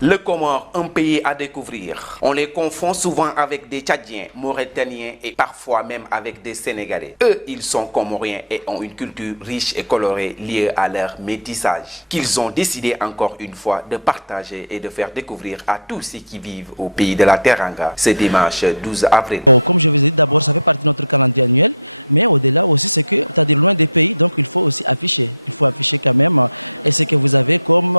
Le Comore, un pays à découvrir. On les confond souvent avec des Tchadiens, Mauritaniens et parfois même avec des Sénégalais. Eux, ils sont Comoriens et ont une culture riche et colorée liée à leur métissage, qu'ils ont décidé encore une fois de partager et de faire découvrir à tous ceux qui vivent au pays de la Teranga ce dimanche 12 avril. Comme je vous ai dit, d'abord, ça fait partie de notre calendrier annuel, mais au-delà aussi, c'est que tu as des loin des pays, donc il faut aussi afficher. Il faut afficher quand même et ce que vous avez comme,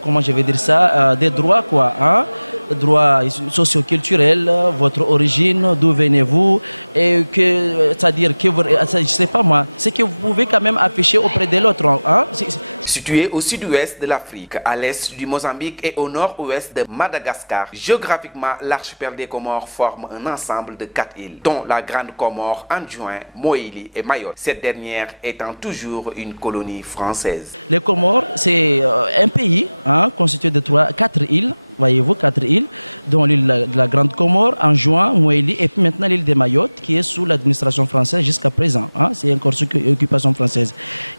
comment je vais dire ça, des droits, quoi, hein? Droits socio-culturels, votre origine, d'où venez-vous, et que, c'est-à-dire que vous, je sais pas moi, c'est que vous pouvez quand même afficher auprès de l'autre. Hein? Situé au sud-ouest de l'Afrique, à l'est du Mozambique et au nord-ouest de Madagascar, géographiquement, l'archipel des Comores forme un ensemble de 4 îles, dont la Grande Comore, Anjouan, Moïli et Mayotte, cette dernière étant toujours une colonie française. Les Comores, c'est un pays constitué de 4 îles. Voyez-vous, 4 îles, dont l'île de la Grande Comore, Anjouan, Moïli, et puis maintenant l'île de Mayotte, qui est sous l'administration française jusqu'à présent. Hein, c'est encore sous occupation française.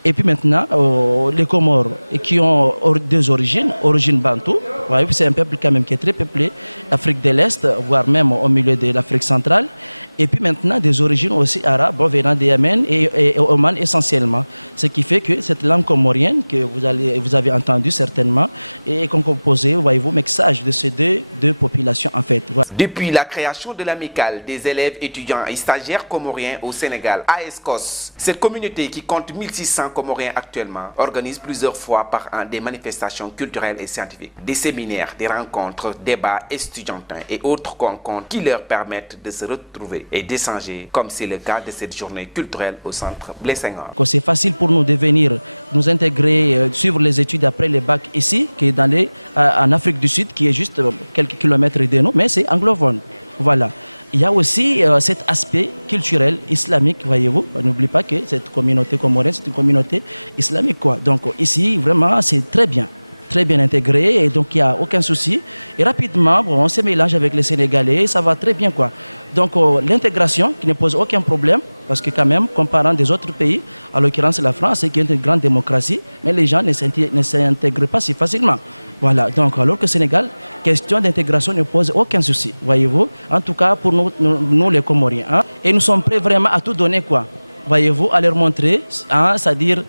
Et puis maintenant, les Comores, qui ont deux origines bantou. Voyez-vous, c'est un peuple quand même qui est très peuplé, Afrique de l'Est, voire même au milieu de l'Afrique centrale. Et puis maintenant, des origines aussi arabes, venant de Yémen et Oman essentiellement. Ce qui fait que cette langue comorienne, que vous avez entendue certainement, est composée, voyez-vous, mixage de ces deux populations en fait. Voilà. Depuis la création de l'amicale des élèves, étudiants et stagiaires comoriens au Sénégal, AESCOS, cette communauté qui compte 1600 Comoriens actuellement organise plusieurs fois par an des manifestations culturelles et scientifiques, des séminaires, des rencontres, débats estudiantins et autres rencontres qui leur permettent de se retrouver et d'échanger, comme c'est le cas de cette journée culturelle au centre Blaise Senghor. C'est facile pour nous de venir nous intégrer, suivre les études après le bac ici, qui est en Afrique du Sud, qui est juste quelques kilomètres de nous, mais c'est anglophone. Voilà. Il y a aussi cet aspect culturel islamique, voyez-vous. N'oubliez pas que cette communauté comorienne, c'est une communauté islamique, quoi. Donc ici, vraiment, c'est très bien intégré, et donc il n'y a aucun souci. Et rapidement, on se mélange avec les Sénégalais, ça va très bien, quoi. Donc l'intégration qui ne pose aucun problème, parce que quand même, comparant des autres pays, à l'occurrence la France, qui est une grande démocratie, mais les gens ne s'intègrent pas si facilement. Voilà, donc alors que le Sénégal, question d'intégration ne pose aucun souci, voyez-vous. En tout cas, pour nous les Comoriens. Hein. Et nous sommes prêts vraiment à tout donner, quoi. Voyez-vous, à leur montrer, c'est-à-dire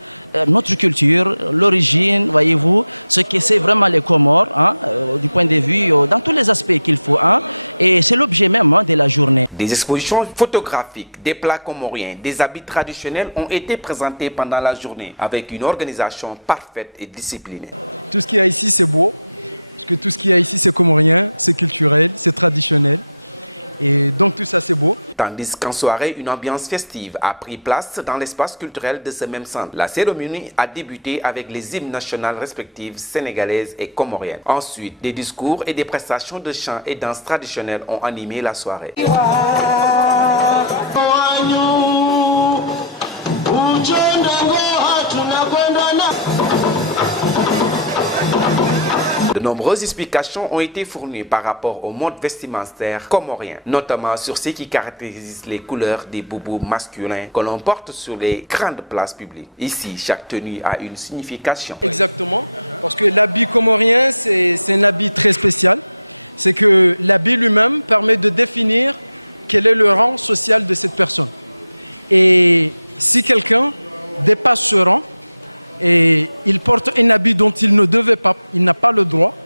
notre culture, l'origine, voyez-vous, ce que c'est vraiment les Comores, du point de vue, dans tous les aspects qu'il faut. Et c'est l'objet même de la journée. Des expositions photographiques, des plats comoriens, des habits traditionnels ont été présentés pendant la journée avec une organisation parfaite et disciplinée. Tout ce qu'il y a ici, c'est beau, parce que tout ce qu'il y a ici, c'est comorien, c'est culturel, c'est traditionnel. Et donc tout ça c'est beau. Tandis qu'en soirée, une ambiance festive a pris place dans l'espace culturel de ce même centre. La cérémonie a débuté avec les hymnes nationales respectives sénégalaises et comoriennes. Ensuite, des discours et des prestations de chants et danses traditionnelles ont animé la soirée. De nombreuses explications ont été fournies par rapport au mode vestimentaire comorien, notamment sur ce qui caractérise les couleurs des boubous masculins que l'on porte sur les grandes places publiques. Ici, chaque tenue a une signification. Exactement, parce que l'habit comorien, c'est un habit très spécial. C'est que l'habit lui-même permet de définir quel est le rang social de cette personne. Et si quelqu'un dépasse ce rang, et il porte un habit dont il ne devait pas, il n'a pas le droit,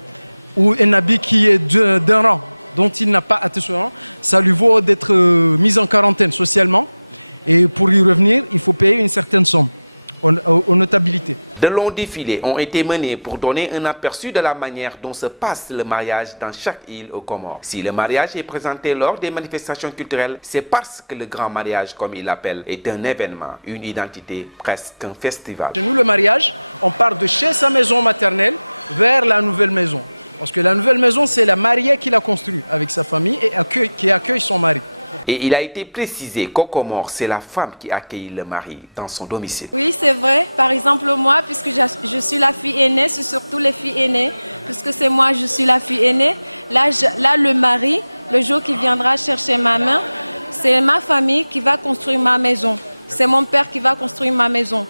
ou un habit qui est d'un rang dont il n'a pas atteint ce rang, ça lui vaut d'être mis en quarantaine socialement. Et pour y revenir, il faut payer une certaine somme aux notabilités. De longs défilés ont été menés pour donner un aperçu de la manière dont se passe le mariage dans chaque île aux Comores. Si le mariage est présenté lors des manifestations culturelles, c'est parce que le grand mariage, comme il l'appelle, est un événement, une identité, presque un festival. Chez nous, le mariage, on part de chez sa maison maternelle vers la nouvelle maison. Parce que la nouvelle maison, c'est la mariée qui l'a construite avec sa famille et qui accueille son mari. Et il a été précisé qu'aux Comores, c'est la femme qui accueille le mari dans son domicile. Oui, c'est vrai. Par exemple, moi, puisque je suis la fille aînée, c'est surtout les filles aînées. Puisque c'est moi, je suis la fille aînée. Là, le mari, le jour qu'il viendra chercher ma main, c'est ma famille qui va construire ma maison. C'est mon père qui va construire ma maison.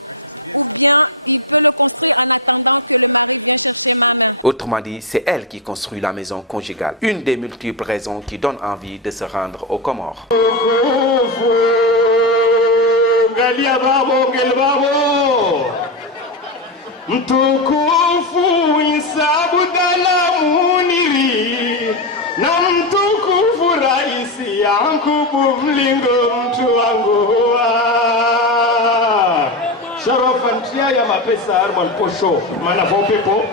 ou bien il peut le construire en attendant que le mari vienne chercher ma main. Autrement dit, c'est elle qui construit la maison conjugale. Une des multiples raisons qui donnent envie de se rendre aux Comores. Mtukufu Isabu Dalamuniri na mtukufu Raisi Yankubu Mlingo mtu wangu Sharafa ntia ya mapesa Arman Posho Manavo pepo